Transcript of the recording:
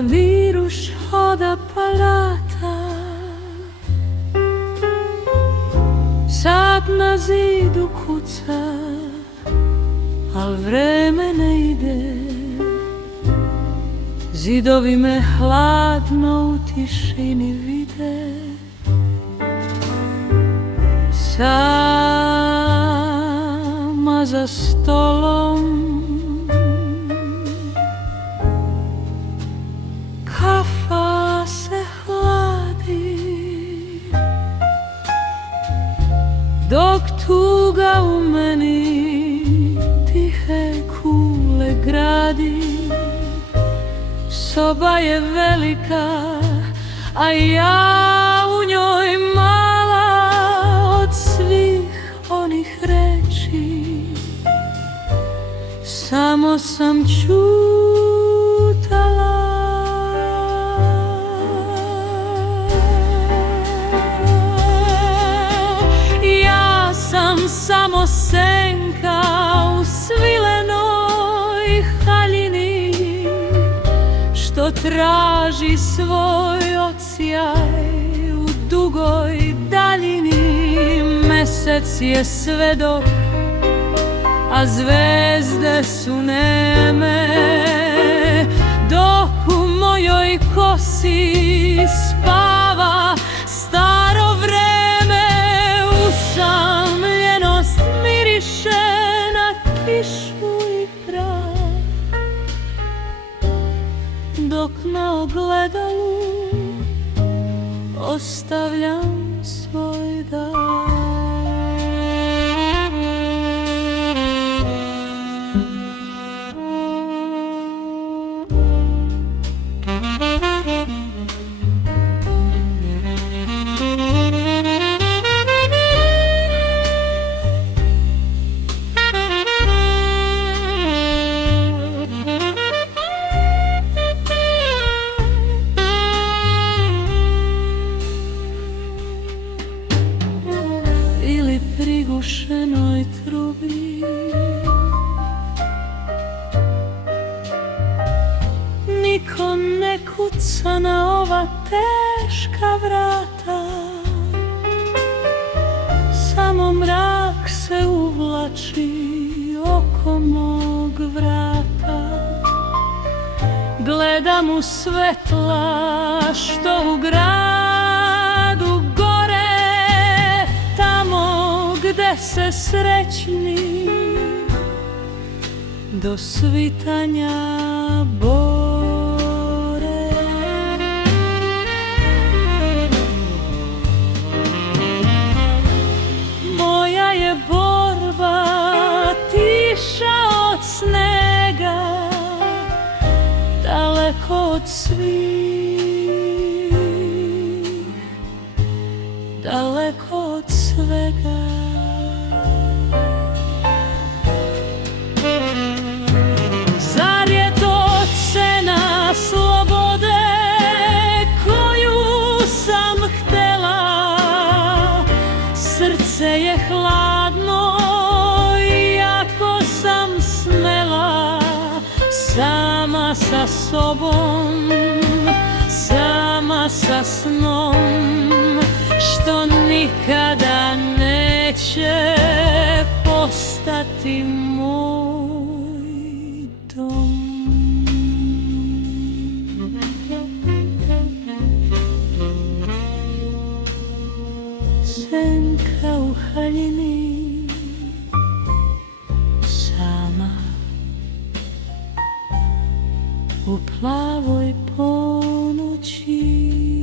Pionirus hoda palata, sad na zidu kuca, al vreme ne ide. Zidovi me hladno u tišini vide. Sama za stolom, kafa se hladi, dok tuga u meni tihe kule gradi. Soba je velika, a ja u njoj mala od svih onih reči. Samo sam čutala. Ja sam samo senka u svilenoj haljini, što traži svoj odsjaj u dugoj daljini. Mesec je svedok, a zvezde su neme, dok u mojoj kosi spava staro vreme. Usamljenost miriše na kišu i prah, dok na ogledalu ostavljam svoj dah. Prigušenoj trubi niko ne kuca na ova teška vrata. Samo mrak se uvlači oko mog vrata. Gledam u svetla što u gradu gore, tamo gde se srećni do svitanja bore. Moja je borba tiša od snega, daleko od svih, daleko od svega. Zar je to cena slobode koju sam htela? Srce je hladno iako sam smela. Sama sa sobom, sama sa snom, što nikada neće postati moj dom. Senka u haljini, sama u plavoj ponoći.